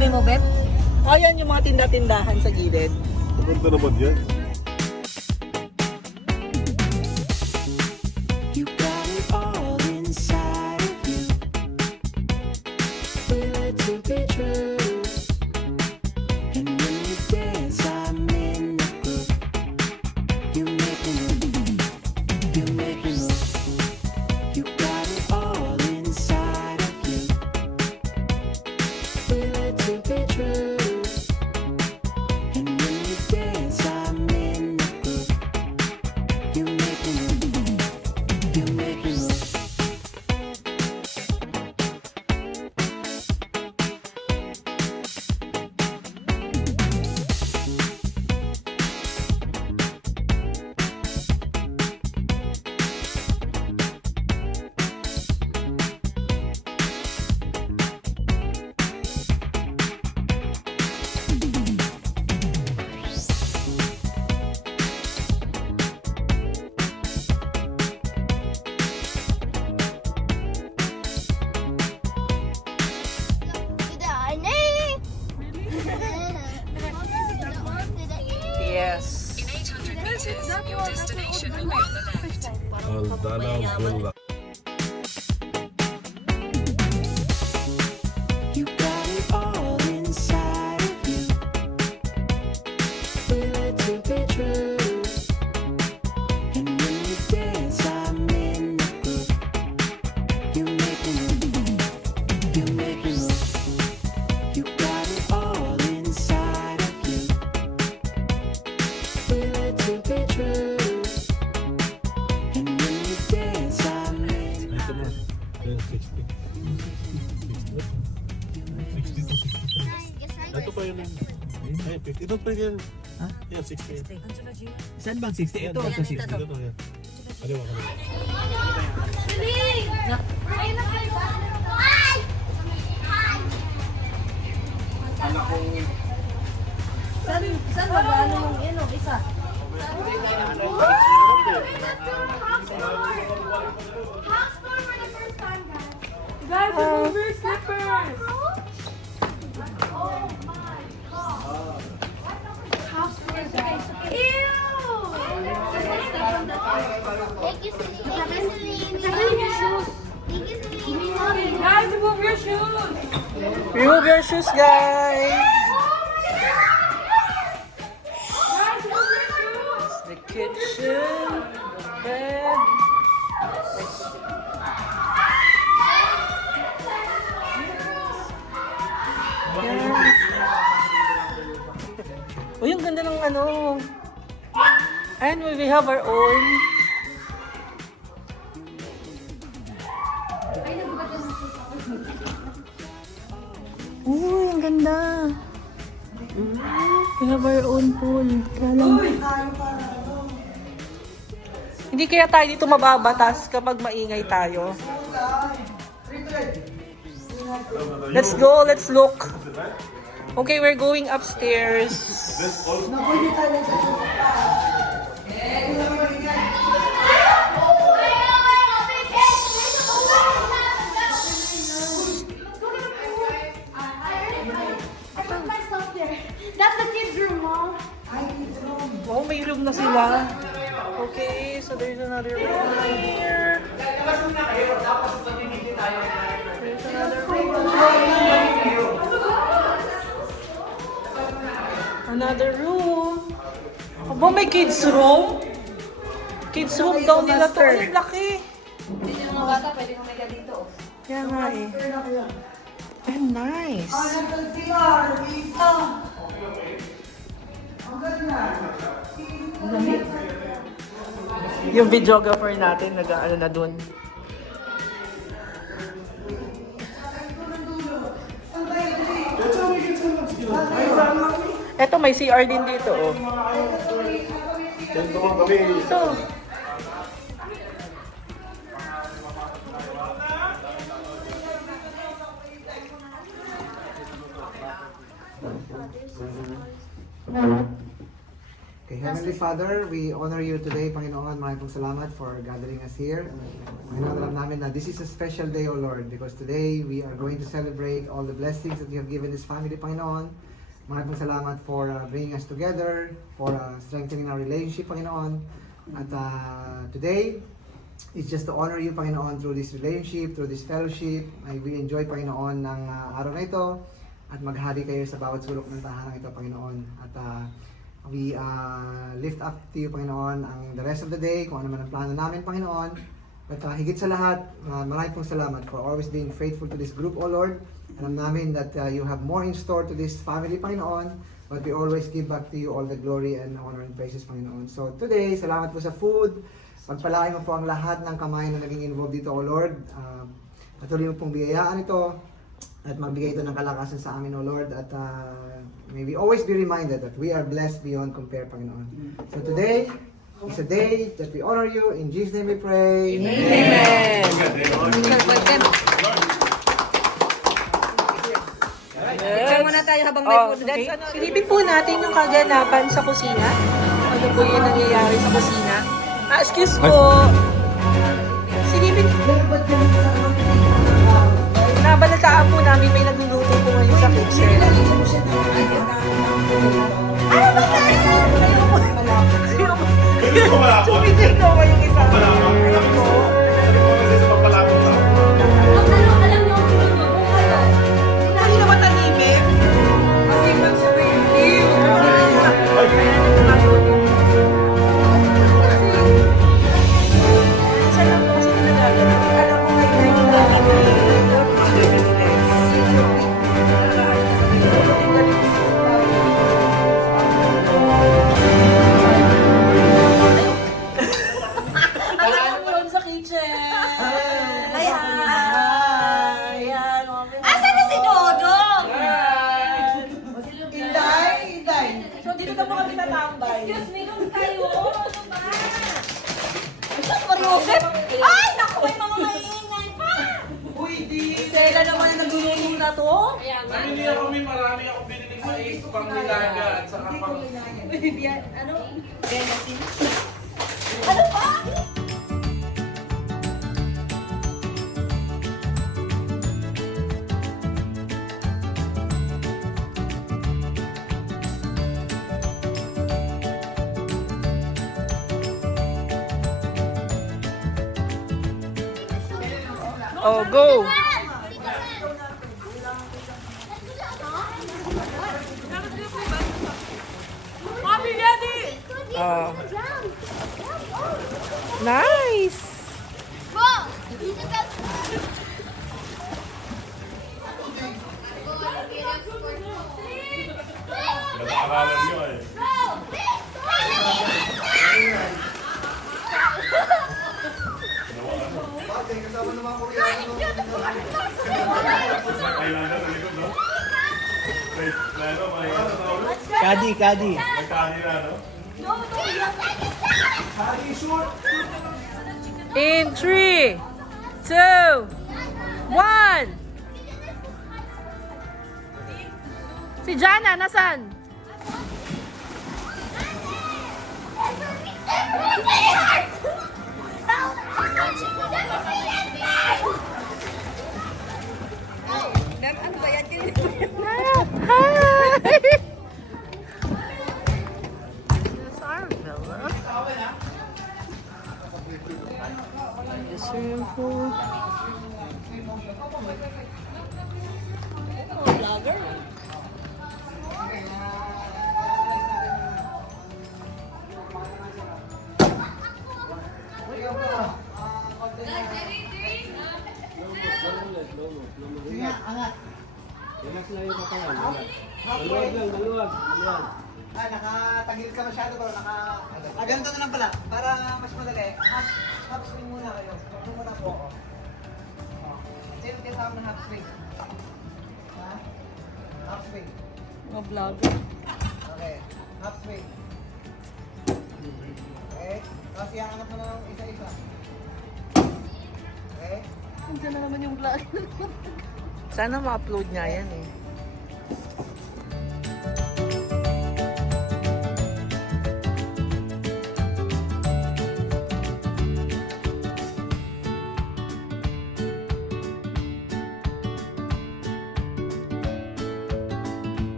sabi mo, Beb? Ayan yung mga tinda-tindahan sa gilid. Maganda naman yan. You got it all inside of you. Feel it to be true. And when you dance, I'm in the group. You make me move. You make me move. You got it all inside of you. Feel it to be true. And when you dance, I'm in the group. You make me move. You make me move. Yes. In 800 meters, your destination will be on the left. Aldala Bola. You got it all inside of you. Feel it to be true. And when you dance, I'm in the group. You make me move. You make me move. You got it all inside of you. Feel it to be true. And when you dance, I'm in. Ito na. 60. 60 to 63. Ito pa yun. Ay, 50. Ito pa yun. Ha? Yan, 60. Saan bang 60? Ito o ito 60? Ito to yan. Kaliwa, kaliwa. Saan ba ba? Ano yung isa? Guys, remove your slippers! Guys, remove your shoes! Remove your shoes, guys! Guys, remove your shoes! The kitchen, the bed. Yan. Uy, ang ganda ng ano. And we have our own. Uy, ang ganda. We have our own pool. Kaya lang, hindi kaya tayo dito mababatas kapag maingay tayo. Let's go, let's look. Okay, we're going upstairs. That's the kids' room, Mom. Oh, may room na sila. Okay, so there's another room here. There's another room. Another room. Aba, may kids room? Kids room daw nila to. Ay, laki. Hindi yung mga bata, pwede kumaga dito. Kaya nga eh. Ay, nice. Yung videographer natin, nag-ano na dun. Eto, may CR din dito, oh. Ganito naman kami. Ito. Okay, Heavenly Father, we honor you today, Panginoon. Maraming pong salamat for gathering us here. Panginoon, alam namin na this is a special day, O Lord, because today we are going to celebrate all the blessings that you have given this family, Panginoon. Maraming pong salamat for bringing us together, for strengthening our relationship, Panginoon. At today, it's just to honor you, Panginoon, through this relationship, through this fellowship. May we enjoy, Panginoon, ng araw na ito at maghari kayo sa bawat sulok ng tahanan ito, Panginoon. At we lift up to you, Panginoon, ang the rest of the day, kung ano man ang plano namin, Panginoon. But higit sa lahat, maraming pong salamat for always being faithful to this group, O Lord. Alam namin that you have more in store to this family, Panginoon. But we always give back to you all the glory and honor and praises, Panginoon. So today, salamat po sa food. Pagpalain mo po ang lahat ng kamay na naging involved dito, O Lord. Patuloy mo pong biyayaan ito at magbigay ito ng kalakasan sa amin, O Lord. At may we always be reminded that we are blessed beyond compare, Panginoon. So today is a day that we honor you. In Jesus' name we pray. Amen. Picture muna tayo habang may food. Okay. Silipin po natin yung kaganapan sa kusina. Ano po yung nangyayari sa kusina. Excuse po. Silipin. Nabalataan po namin may nagluluto po ngayon sa kitchen. Sumitin ko ba yung isa? Ayun po. Alam niyo ang gulo niyo. Hindi naman tanimik. Masipag siya ba yun? Isa lang po kasi nagagawin. Alam mo ngayon. Alam mo yun sa kitchen. Ayan. Ayan. Asan na si Dodong? Inday. So dito na po kami tatambay. Excuse me, doon kayo. Ano ba? Sus, Mariosep? Ay, naku, may mga maiingay pa. Uy, di. Sela naman ang nagluluto na to. Kaya nga. Hindi ako may marami ako biniling mais, pang nilaga at saka pang... Ano? Ano pa? Oh, go. Mommy, ready? Oh. Nice. Nag-aaralan nyo eh. Kasama ng mga Koreano. Kailangan sa likod, no? Ano, may... Kadi. Nagkani na, no? In 3, 2, 1. Si Jana, nasan? Ma'am, ano ba yan? Hi! The swimming pool. Nakatagil ka masyado pero ganito na lang pala. Para mas madali. Half swing muna kayo. Huwag muna po ako. Sino kasama ng half swing? Ha? Half swing. Mga vlogger. Okay. Half swing. Okay. Tapos iangat mo na ng isa-isa. Okay. Nandiyan na naman yung vlog. Sana ma-upload niya yan eh.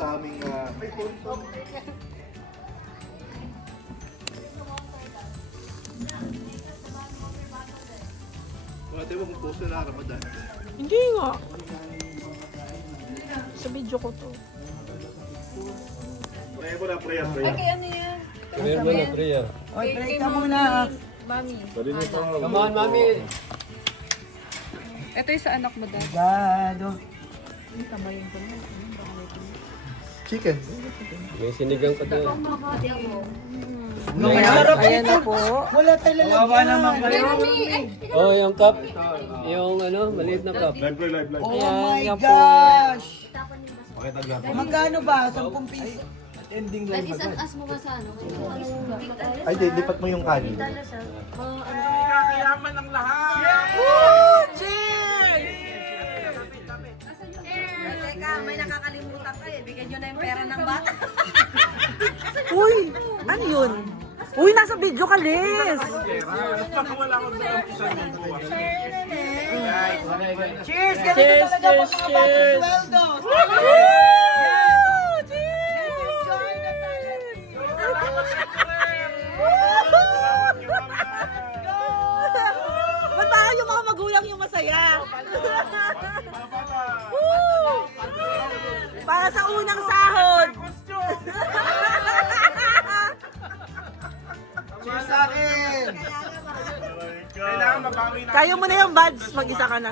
sa aming... Ay, konto. Ate mo kung post na Ramadan. Hindi nga. Sa video ko to. Prayer mo na, prayer. Prayer mo na, prayer. Oy, pray ka muna. Dali na pa. Come on, mami. Ito yung sa anak mo dad. Gado. Chicken. May sinigang ka doon. Ayan na po. Wala tayo lalagyan. Oh, yung cup. Yung ano, maliit na cup. Live, live, live. Oh Ayan, my yan po. gosh. Magkano ba? 10 piso. Isang-as mo ba sa ano? Ay, lipat mo yung kanin. Teka, may nakakalimutan ka eh. Bigyan nyo na yung pera ng bata. Uy! Ano yun? Uy, nasa video ka, Liz! Cheers! Ganito talaga pag mga bata sweldo. Ba't parang yung mga magulang yung masaya? Para sa unang sahod! Cheers sa akin! Kaya mo na yung buds, mag-isa ka na.